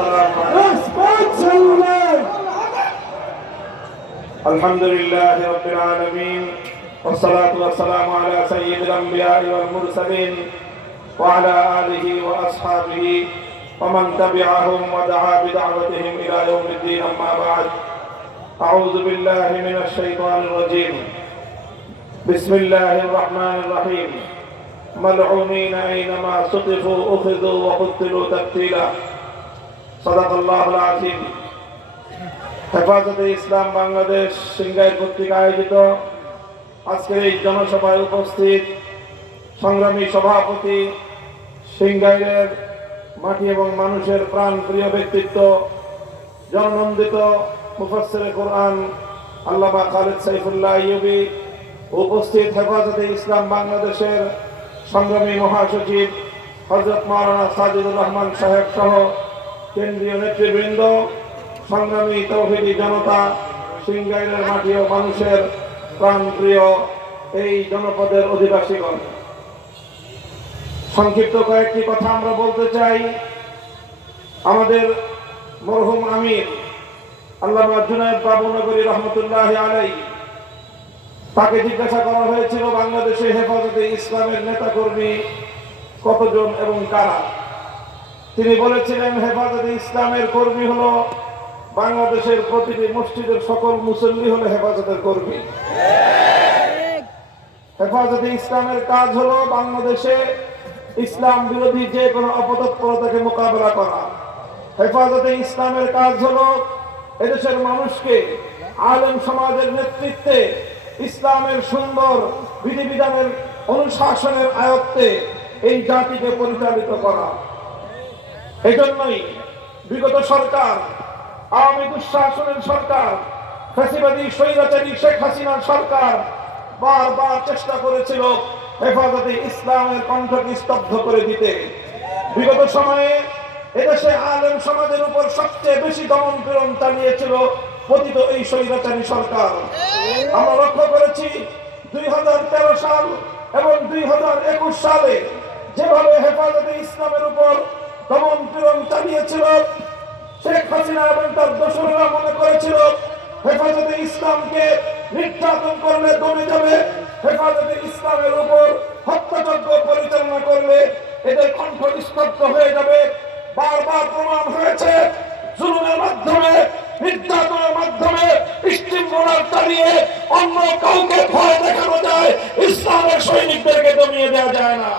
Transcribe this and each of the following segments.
আসসালামু আলাইকুম। আলহামদুলিল্লাহি রাব্বিল আলামিন والصلاة والسلام على سيد الأنبياء والمرسلين وعلى آله وأصحابه ومن تبعهم ودعا بدعوتهم إلى يوم الدين. أما بعد، أعوذ بالله من الشيطان الرجيم. بسم الله الرحمن الرحيم. ملعونين أينما ثقفوا أخذوا وقتلوا تقتيلا. صدق الله العظيم. হেফাজতে ইসলাম বাংলাদেশ সিংগাইর কর্তৃক আয়োজিত আজকের এই জনসভায় উপস্থিত সংগ্রামী সভাপতি, সিংগাইরের মাটি এবং মানুষের প্রাণ প্রিয় ব্যক্তিত্ব, জননন্দিত মুফাসসিরে কোরআন আল্লামা খালেদ সাইফুল্লাহ আইয়ুবী, উপস্থিত হেফাজতে ইসলাম বাংলাদেশের সংগ্রামী মহাসচিব হযরত মাওলানা সাজিদুর রহমান সাহেব সহ কেন্দ্রীয় নেতৃবৃন্দ, সংগ্রামী তৌহিদি জনতা, সিংগাইরের মাটি ও মানুষের প্রাণ প্রিয় এই জনপদের অধিবাসীগণ, সংক্ষিপ্ত কয়েকটি কথা আমরা বলতে চাই। আমাদের মরহুম আমির আল্লামা জুনায়েদ বাবুনগরী রহমতুল্লাহি আলাইহি, তাকে জিজ্ঞাসা করা হয়েছিল বাংলাদেশে হেফাজতে ইসলামের নেতাকর্মী কতজন এবং কারা। তিনি বলেছিলেন হেফাজতে ইসলামের কর্মী হলো বাংলাদেশের প্রতিটি মসজিদের সকল মুসল্লি হলো হেফাজতের কর্মী। হেফাজতে ইসলামের কাজ হলো বাংলাদেশে ইসলাম বিরোধী যে কোনো অপতৎপরতাকে মোকাবেলা করা। হেফাজতে ইসলামের কাজ হলো এদেশের মানুষকে আলেম সমাজের নেতৃত্বে ইসলামের সুন্দর বিধিবিধানের অনুশাসনের আয়ত্তে এই জাতিকে পরিচালিত করা। এজন্যই বিগত সরকার, আওয়ামী দুঃশাসনের সরকার, ফ্যাসিবাদী স্বৈরাচারী শেখ হাসিনার সরকার বারবার চেষ্টা করেছিল হেফাজতে ইসলামের কণ্ঠকে স্তব্ধ করে দিতে। বিগত সময়ে এদেশে আলেম সমাজের উপর সবচেয়ে বেশি দমন পীড়ন চালিয়েছিল পতিত এই স্বৈরাচারী সরকার। আমরা লক্ষ্য করেছি 2013 সাল এবং 2021 সালে যেভাবে হেফাজতে ইসলামের উপর দমন পীড়ন চালিয়েছিল, শেখ হাসিনা এবং তার দোসরেরা মনে করেছিল হেফাজতে ইসলামকে নির্যাতন করলে দমে যাবে, হেফাজতে ইসলামের উপর হত্যাযজ্ঞ পরিচালনা করলে এদের কণ্ঠ স্তব্ধ হয়ে যাবে। বারবার প্রমাণ হয়েছে জুলুমের মাধ্যমে, নির্যাতনের মাধ্যমে, স্টিমরোলার চালিয়ে অন্য কাউকে ভয় দেখানো যায়, ইসলামের সৈনিকদেরকে দমিয়ে দেওয়া যায় না।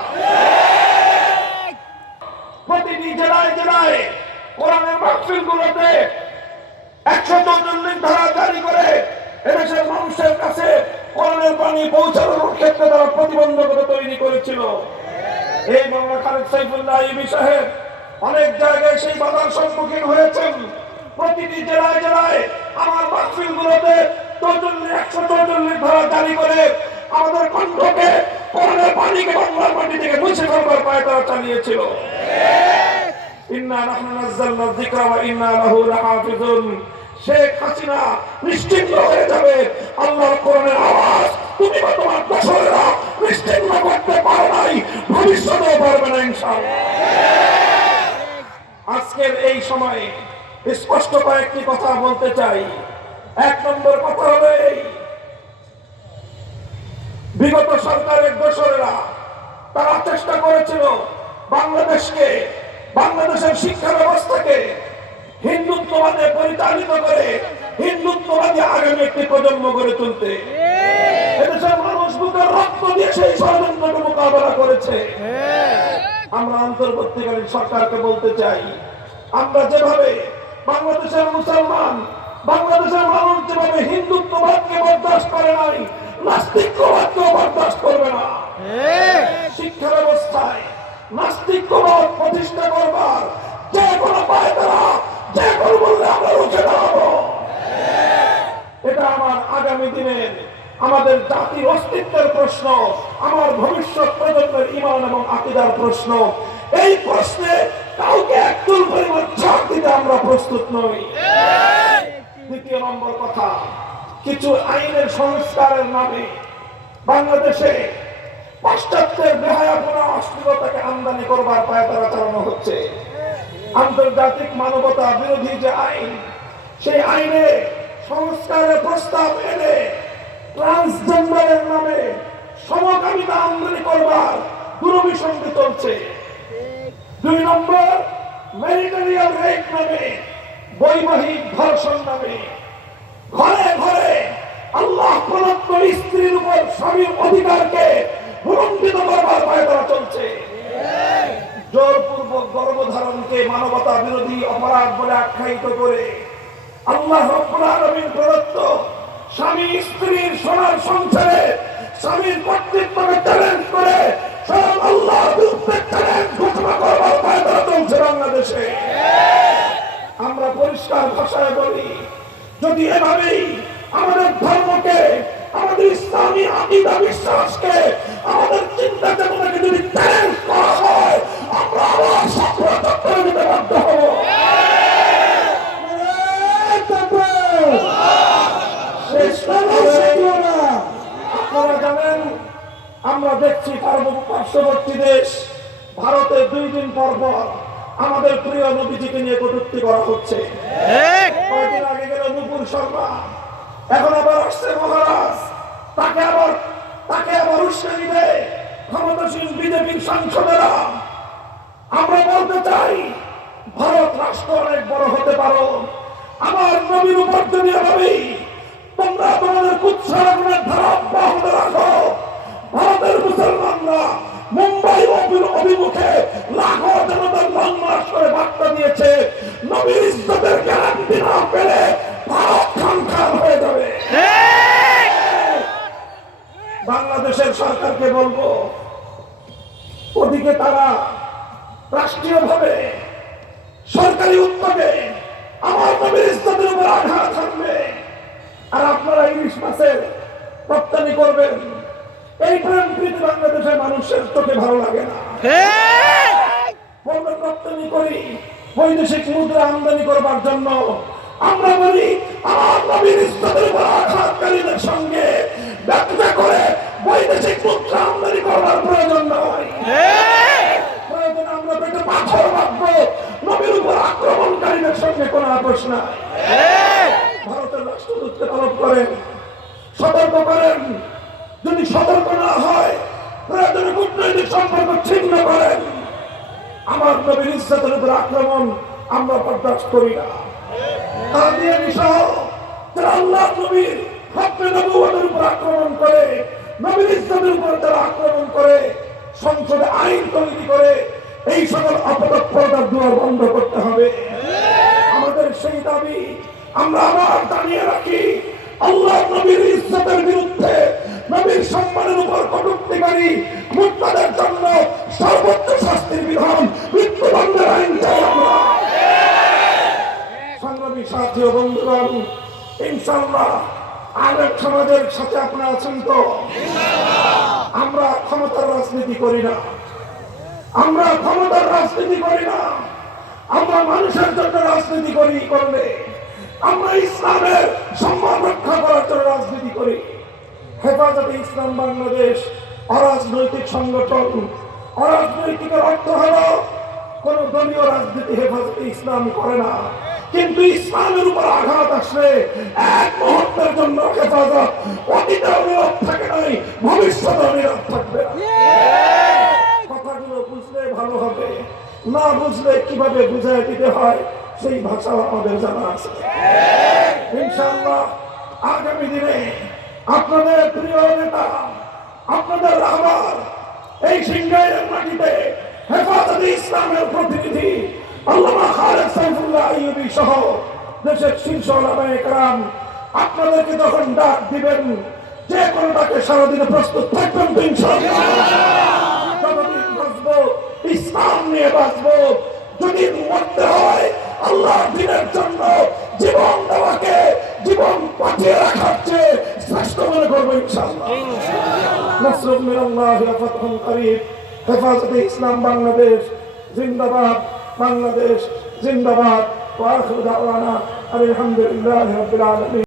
প্রতিটি জেলায় জেলায় কোরআনের মাহফিলগুলোতে 144 ধারা জারি করে এদেশের মানুষের কাছে কোরআনের বাণী পৌঁছানোর ক্ষেত্রে তারা প্রতিবন্ধকতা তৈরি করেছিল। এই মাওলানা খালেদ সাইফুল্লাহ আইয়ুবী সাহেব অনেক জায়গায় সেই বাধার সম্মুখীন হয়েছেন। প্রতিটি জেলায় জেলায় আমার মাহফিলগুলোতে 144 ধারা জারি করে আমাদের কণ্ঠকে, কোরআনের বাণীকে বাংলার মাটি থেকে মুছে ফেলবার পায়ে তারা চালিয়েছিল। ইন্না নাহনু নাযালনা যিকরা ওয়া ইন্না লাহু লাহাফিজুন। শেখ হাসিনা নিশ্চিন্ন হয়ে যাবে। আল্লাহর কোরআনের আওয়াজ তুমি বা তোমার দোসরেরা নিশ্চিন্ন করতে পারো নাই, ভবিষ্যতেও পারবে না ইনশাআল্লাহ। আজকের এই সময়ে স্পষ্ট কয়েকটি কথা বলতে চাই। 1 নম্বর কথা হলো এই, বিগত সরকারের দোসরেরা তারা চেষ্টা করেছিল বাংলাদেশের শিক্ষা ব্যবস্থাকে হিন্দুত্ববাদে পরিচালিত করে হিন্দুত্ববাদী আগামী একটি প্রজন্ম গড়ে তুলতে। এদেশের মানুষ বুকের রক্ত দিয়ে সেই ষড়যন্ত্রকে মোকাবেলা করেছে। আমরা অন্তর্বর্তীকালীন সরকারকে বলতে চাই, আমরা যেভাবে বাংলাদেশের মুসলমান, বাংলাদেশের মানুষ যেভাবে হিন্দুত্ববাদকে বরদাস্ত করে নাই, নাস্তিকবাদকেও বরদাস্ত করবে না। শিক্ষা ব্যবস্থায় নাস্তিকবাদ প্রতিষ্ঠা করবার যে কোনো পায়তারা, যে কোনো বললে আমরা রুখে দাঁড়াবো। এটা আমার আগামী দিনের আমাদের জাতির অস্তিত্বের প্রশ্ন, আমার ভবিষ্যৎ প্রজন্মের ঈমান এবং আকীদার প্রশ্ন। এই প্রশ্নে কাউকে একচুল পরিমাণ ছাড় দিতে আমরা প্রস্তুত নই। দ্বিতীয় নম্বর কথা, কিছু আইনের সংস্কারের নামে বাংলাদেশে পাশ্চাত্যের বেহায়াপনা অশ্লীলতাকে আমদানি করবার পায়তারা চালানো হচ্ছে। আন্তর্জাতিক মানবতা বিরোধী যে আইন, সেই আইনে সংস্কারের প্রস্তাব এনে ট্রান্সজেন্ডারের নামে সমকামিতা আমদানি করবার দুরভিসন্ধি চলছে। 2 নম্বর, ম্যারিটারিয়াল রেপ নামে, বৈবাহিক ধর্ষণ নামে ঘরে ঘরে আল্লাহ প্রদত্ত স্ত্রীর উপর স্বামীর অধিকারকে ভুলণ্ঠিত করবার পায়তারা চলছে। জোরপূর্বক গর্ভধারণকে মানবতা বিরোধী অপরাধ বলে আখ্যায়িত করে আল্লাহ রাব্বুল আলামিন প্রদত্ত স্বামী স্ত্রীর সোনার সংসারে স্বামীর কর্তৃত্বকে চ্যালেঞ্জ করে স্বয়ং আল্লাহর বিরুদ্ধে চ্যালেঞ্জ ঘোষণা করবার পায়তারা চলছে বাংলাদেশে। আমরা পরিষ্কার ভাষায় বলি, যদি এভাবেই আমাদের ধর্মকে, আমাদের ইসলামী আকীদা বিশ্বাসকে, আমাদের চিন্তা চেতনাকে যদি চ্যালেঞ্জ করা হয়, আমরা আবার সফলতা করে দিতে বাধ্য হব। আপনারা জানেন, আমরা দেখছি পার্শ্ববর্তী দেশ ভারতে 2 দিন পর পর আমাদের প্রিয় নবীজিকে নিয়ে কটূক্তি করা হচ্ছে। কয়েকদিন আগে গেল নুপুর শর্মা, এখন আবার আসছে মহারাজ, তাকে আবার উস্কানি দেয় ক্ষমতাসীন বিজেপির সাংসদেরা। আমরা বলতে চাই, ভারত রাষ্ট্র অনেক বড় হতে পারো, আমার নবীর উপর যদি এভাবেই তোমরা তোমাদের কুৎসারণের ধারা অব্যাহত রাখো, ভারতের মুসলমানরা মুম্বাই অভিমুখে লাখো জনতার লং মার্চ করে বার্তা দিয়েছে, নবীর ইজ্জতের গ্যারান্টি না পেলে ভারত খামখাম হয়ে যাবে। বাংলাদেশের সরকারকে বলবো, ওদিকে তারা রাষ্ট্রীয়ভাবে সরকারি উদ্যোগে আমার নবীর ইজ্জতের উপর আঘাত হানবে, আর আপনারা ইলিশ মাছের রপ্তানি করবেন। এই প্রেম প্রীতি বাংলাদেশের মানুষের চোখে ভালো লাগে না। পণ্য রপ্তানি করি বৈদেশিক মুদ্রা আমদানি করবার জন্য, আমরা বলি আমার নবীর ইজ্জতের উপর আঘাতকারীদের সঙ্গে ব্যবসা করে বৈদেশিক মুদ্রা আমদানি করবার প্রয়োজন নয়। প্রয়োজন আমরা পেটে পাথর রাখবো, নবীর উপর আক্রমণকারীদের সঙ্গে কোনো আপোষ নাই। ভারতের রাষ্ট্রদূতকে তলব করেন, সতর্ক করেন, যদি সতর্ক না হয় প্রয়োজনে কূটনৈতিক সম্পর্ক ছিন্ন করেন। আমার নবীর ইজ্জতের উপর আক্রমণ আমরা বরদাস্ত করি না। কাদিয়ানী সহ যারা আল্লাহ নবীর হককে নবুয়তের উপর আক্রমণ করে, নবীর ইজ্জতের উপর যারা আক্রমণ করে, সংসদে আইন তৈরি করে এই সকল অপতৎপরতার দুয়ার বন্ধ করতে হবে। আমাদের সেই দাবি আমরা আবার জানিয়ে রাখি, আল্লাহ নবীর ইজ্জতের বিরুদ্ধে, নবীর সম্মানের উপর কটূক্তিকারী মুর্তাদের জন্য সর্বোচ্চ শাস্তির বিধান, মৃত্যুদণ্ডের আইন চাই আমরা। সংগ্রামী সাথী ও বন্ধুগণ, ইনশাআল্লাহ আলেম সমাজের সাথে আপনারা আছেন তো? আমরা ক্ষমতার রাজনীতি করি না, আমরা ক্ষমতার রাজনীতি করি না, আমরা মানুষের জন্য রাজনীতি করলে আমরা ইসলামের সম্মান রক্ষা করার জন্য রাজনীতি করি। হেফাজতে ইসলাম বাংলাদেশ অরাজনৈতিক সংগঠন। অরাজনৈতিকের অর্থ হল কোন দলীয় রাজনীতি হেফাজতে ইসলাম করে না, কিন্তু ইসলামের উপর আঘাত আসলে এক মুহূর্তের জন্য হেফাজত অতীতেও নীরব থাকে নাই, ভবিষ্যতেও নীরব থাকবে না। কথাগুলো বুঝলে ভালো হবে, না বুঝলে কিভাবে বুঝাই দিতে হয় সেই ভাষা আমাদের জানা আছে। ইনশাআল্লাহ আগামী দিনে আপনাদের প্রিয় নেতা, আপনাদের রাহবার, এই সিংহাইয়ের মাটিতে হেফাজতে ইসলামের প্রতিনিধি আল্লামা খালেদ সাইফুল্লাহ আইয়ুবী সহ দেশের শীর্ষ ওলামায়ে কেরাম আপনাদেরকে যখন ডাক দিবেন, যে কোনোটাকে সারাদিনে প্রস্তুত থাকবেন তো ইনশাআল্লাহ। যতদিন বাঁচবো ইসলাম নিয়ে বাঁচবো, যদি মরতে হয় আল্লাহর দ্বীনের জন্য জীবন দেওয়াকে জীবন বাঁচিয়ে রাখার চেয়ে শ্রেষ্ঠ মনে করবো ইনশাআল্লাহ। নাসরুম মিনাল্লাহি ওয়া ফাতহুন করিব। হেফাজতে ইসলাম বাংলাদেশ জিন্দাবাদ, বাংলাদেশ জিন্দাবাদ। ওয়া আখিরু দাওয়ানা আলহামদুলিল্লাহি রাব্বিল আলামিন।